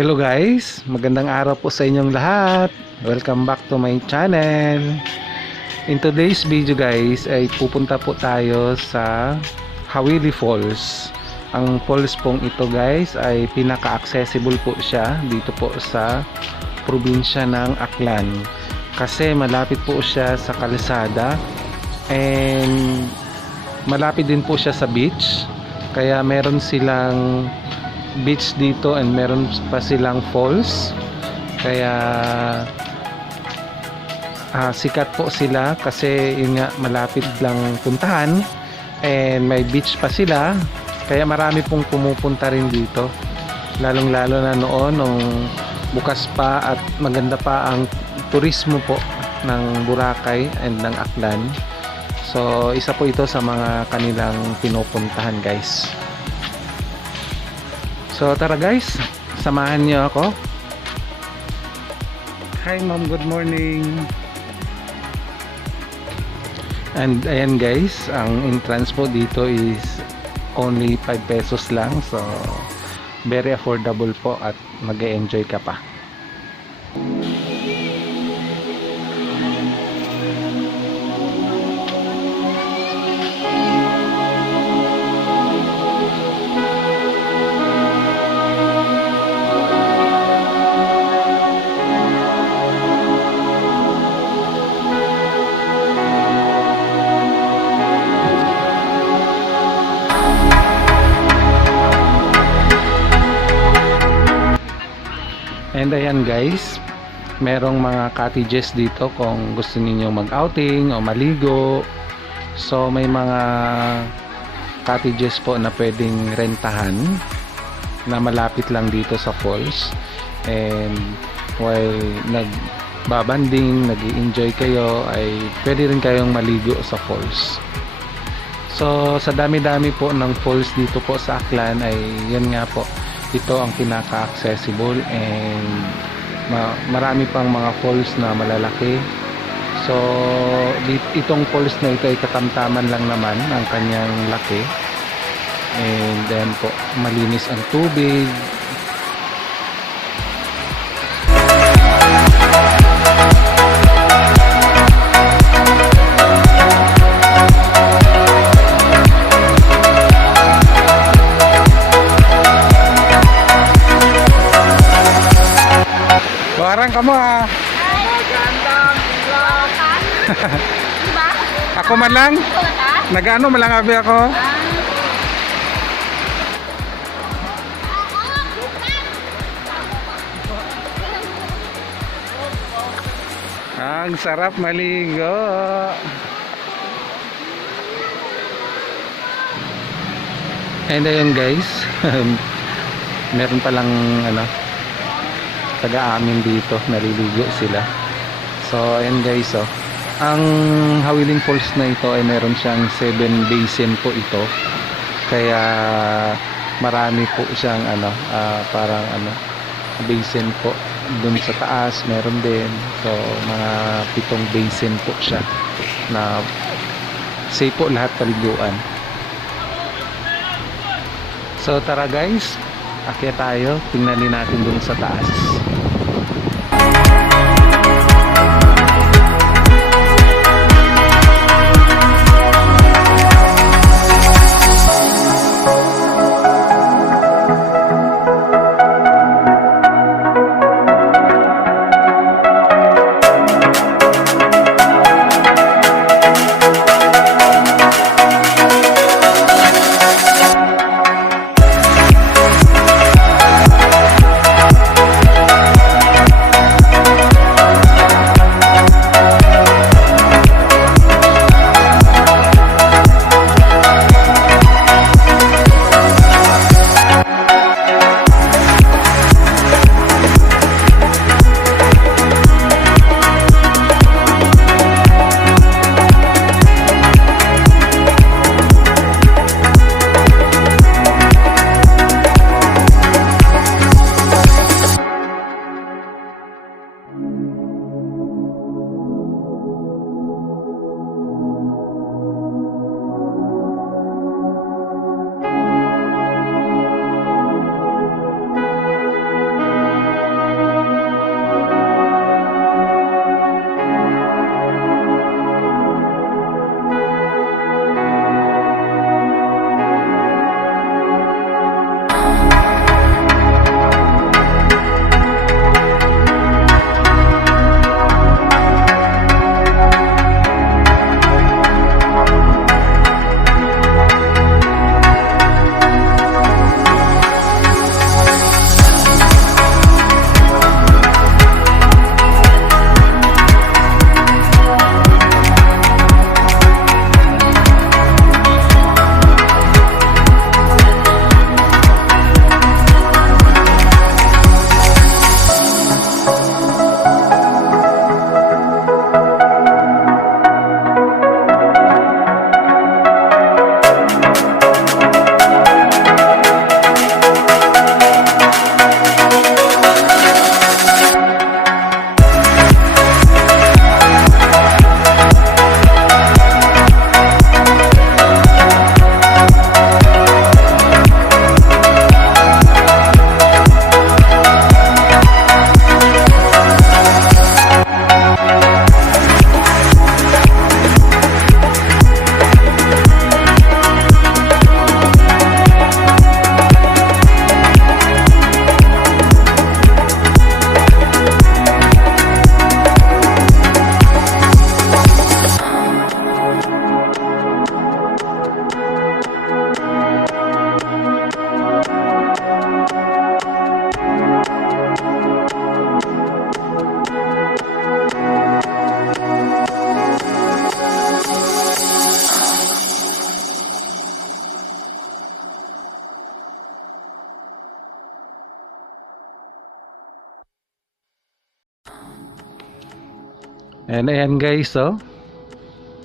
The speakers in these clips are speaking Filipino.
Hello guys, magandang araw po sa inyong lahat. Welcome back to my channel. In today's video guys ay pupunta po tayo sa Hawili Falls. Ang falls pong ito guys ay pinaka-accessible po siya dito po sa probinsya ng Aklan. Kasi malapit po siya sa kalsada and malapit din po siya sa beach. Kaya meron silang beach dito and meron pa silang falls, kaya sikat po sila kasi yun nga, malapit lang puntahan and may beach pa sila, kaya marami pong pumupunta rin dito, lalong lalo na noon nung bukas pa at maganda pa ang turismo po ng Boracay and ng Aklan. So isa po ito sa mga kanilang pinupuntahan guys. So tara guys, samahan niyo ako. Hi ma'am, good morning. And ayan guys, ang entrance po dito is only 5 pesos lang. So very affordable po at mag-e-enjoy ka pa. And ayan guys, merong mga cottages dito kung gusto niyo mag-outing o maligo. So may mga cottages po na pwedeng rentahan na malapit lang dito sa falls. And while nagbabanding, nag-i-enjoy kayo, ay pwede rin kayong maligo sa falls. So sa dami-dami po ng falls dito po sa Aklan ay yan nga po, ito ang pinaka-accessible and marami pang mga falls na malalaki. So itong falls na ito ay katamtaman lang naman ang kanyang laki, and then po malinis ang tubig. Barang kamu ah. Ako man lang. Nagano man lang abi ako. Ang sarap maligo. And ayun guys, meron palang taga-amin dito, naliligo sila. So ayan guys, ang Hawiling Falls na ito ay meron siyang 7 basin po ito, kaya marami po siyang parang basin po dun sa taas, meron din. So mga 7 basin po siya na safe po lahat paliguan. So tara guys, akyat tayo, tingnan natin dun sa taas. And ayan guys, oh.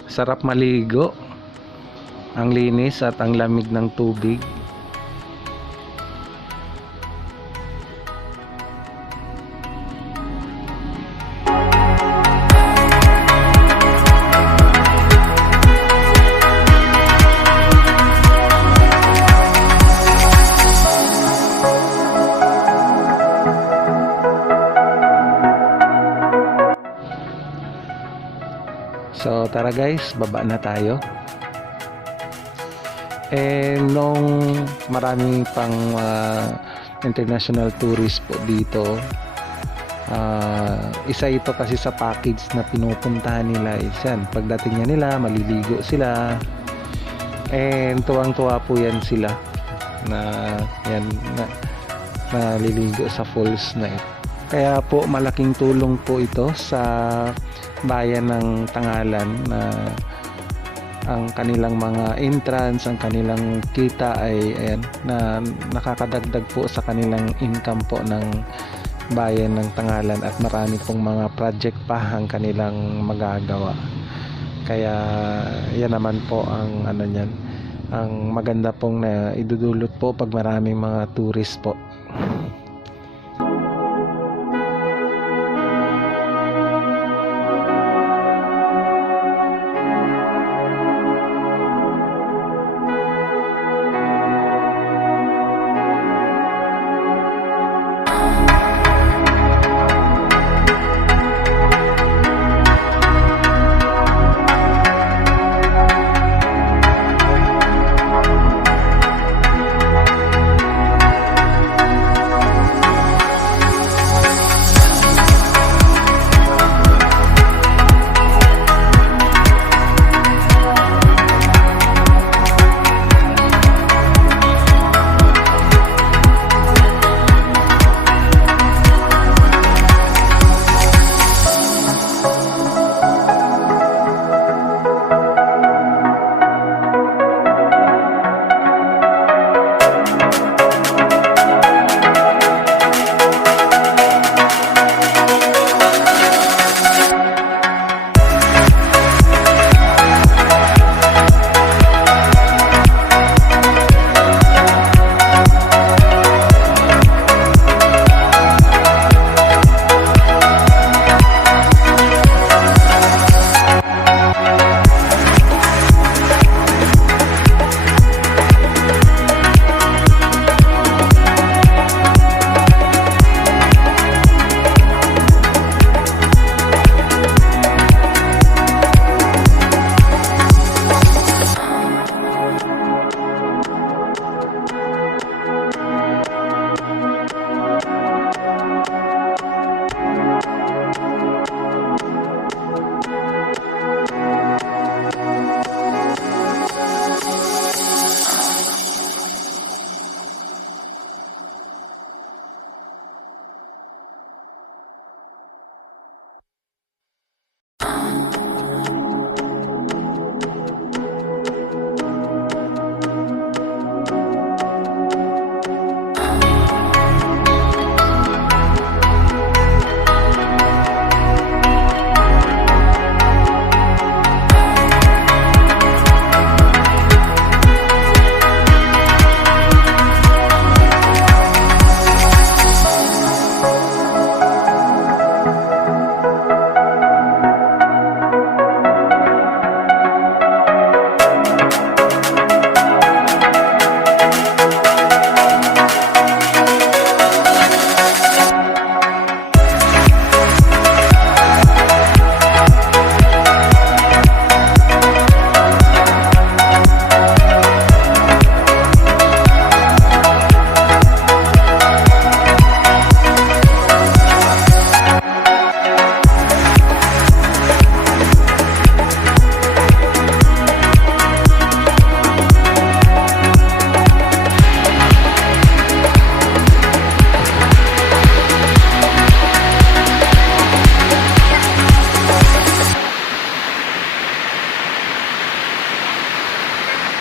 Sarap maligo. Ang linis at ang lamig ng tubig. So tara guys, baba na tayo. And nung marami pang international tourist po dito, isa ito kasi sa package na pinupuntahan nila is yan. Pagdating niya nila, maliligo sila. And tuwang-tuwa po yan sila na yan na naliligo sa falls na ito. Kaya po malaking tulong po ito sa bayan ng Tangalan na ang kanilang mga entrance, ang kanilang kita ay ayan, na nakakadagdag po sa kanilang income po ng bayan ng Tangalan at marami pong mga project pa ang kanilang magagawa. Kaya yan naman po ang ano niyan, ang maganda pong na idudulot po pag maraming mga tourist po.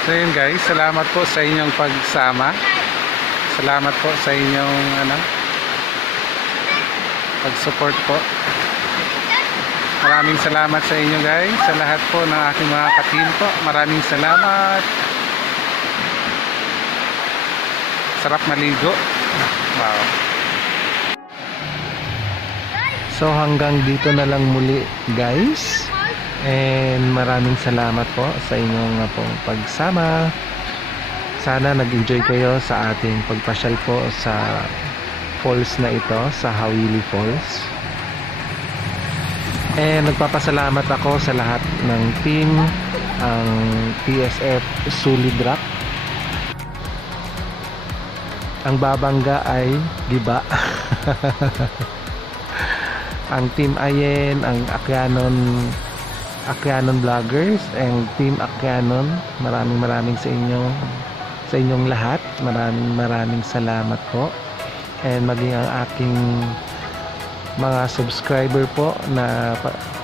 So yun guys, salamat po sa inyong pagsama. Salamat po sa inyong pag-support po. Maraming salamat sa inyo guys, sa lahat po ng aking mga ka-team po. Maraming salamat. Sarap maligo. Wow. So hanggang dito na lang muli guys. And maraming salamat po sa inyong pong pagsama. Sana nag-enjoy kayo sa ating pagpasyal po sa falls na ito, sa Hawili Falls. And nagpapasalamat ako sa lahat ng team, ang TSF Solid Rock. Ang babangga ay Giba. Ang Team Ayen, ang Akyanon Vloggers, and Team Akyanon. Maraming sa inyong lahat. Maraming salamat po. And maging ang aking mga subscriber po na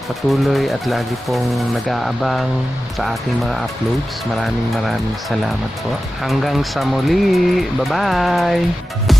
patuloy at lagi pong nag-aabang sa ating mga uploads. Maraming salamat po. Hanggang sa muli. Bye-bye!